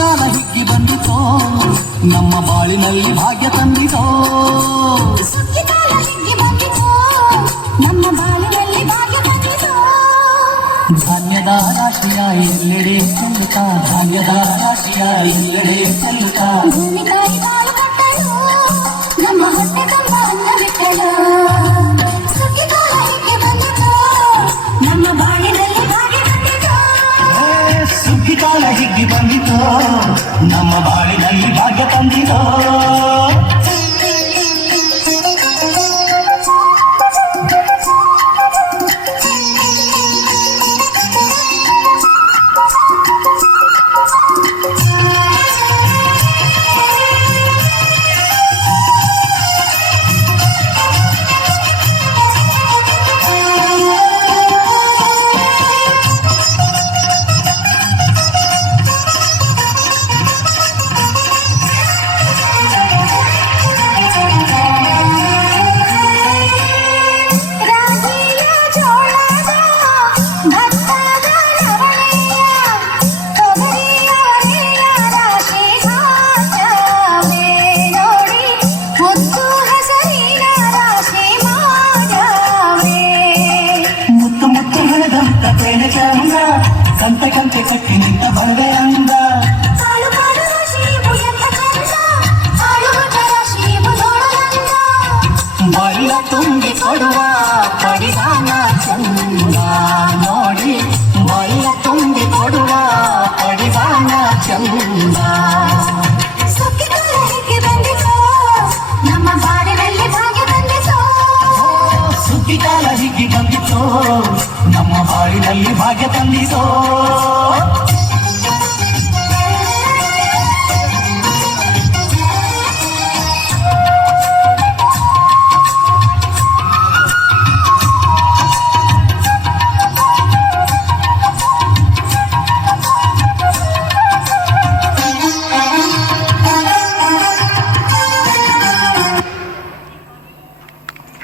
ಕಾಲ ಹಿಗ್ಗಿ ಬಂದಿತೋ ನಮ್ಮ ಬಾಳಿನಲ್ಲಿ ಭಾಗ್ಯ ತಂದಿತೋ ಕಾಲ ಹಿಗ್ಗಿ ಬಂದಿತೋ ನಮ್ಮ ಬಾಳಿನಲ್ಲಿ ಭಾಗ್ಯ ತಂದಿತೋ ಧಾನ್ಯದ ರಾಶಿಯ ಎಲ್ಲೆಡೆ ಚೆಲ್ಲುತ್ತಾ ಧಾನ್ಯದ ರಾಶಿಯ ಎಲ್ಲೆಡೆ ಚೆಲ್ಲುತ್ತಾ ಭೂಮಿ ತಾಯಿ ಬಾಳು ಕಟ್ಟಲು ನಮ್ಮ ಹೊಟ್ಟೆ ತುಂಬ ಅನ್ನ ಬಿಟ್ಟಳು ಕಾಲ ಹಿಗ್ಗಿ ಬಂದಿತೋ ನಮ್ಮ ಬಾಳಿನಲ್ಲಿ ಭಾಗ್ಯ ತಂದಿತೋ ಸುಗ್ಗಿ ಕಾಲ ಹಿಗ್ಗಿ ಬಂದಿತೋ ನಮ್ಮ ಬಾಳಿನಲ್ಲಿ ಭಾಗ್ಯ ತಂದಿತೋ ಕಂತೆ ಕಂತೆ ಕಟ್ಟಿ ನಿಂತ ಬಡವೆ ಅಂದ ಬಲ್ಲ ತುಂಬಿ ಕೊಡುವ ಪಡಿದಾನ ಚಂದ ನೋಡಿ ಬಲ್ಲ ತುಂಬಿ ಕೊಡುವ ಪಡಿದಾನ ಚಂದ ನಮ್ಮ ಬಾಡಿನಲ್ಲಿ ಭಾಗ್ಯ ಬಂದಿತೋ ಸುಗ್ಗಿ ಕಾಲ ಹಿಗ್ಗಿ ಬಂದಿತೋ ನಮ್ಮ ಬಾಳಿನಲ್ಲಿ ಭಾಗ್ಯ ತಂದಿತೋ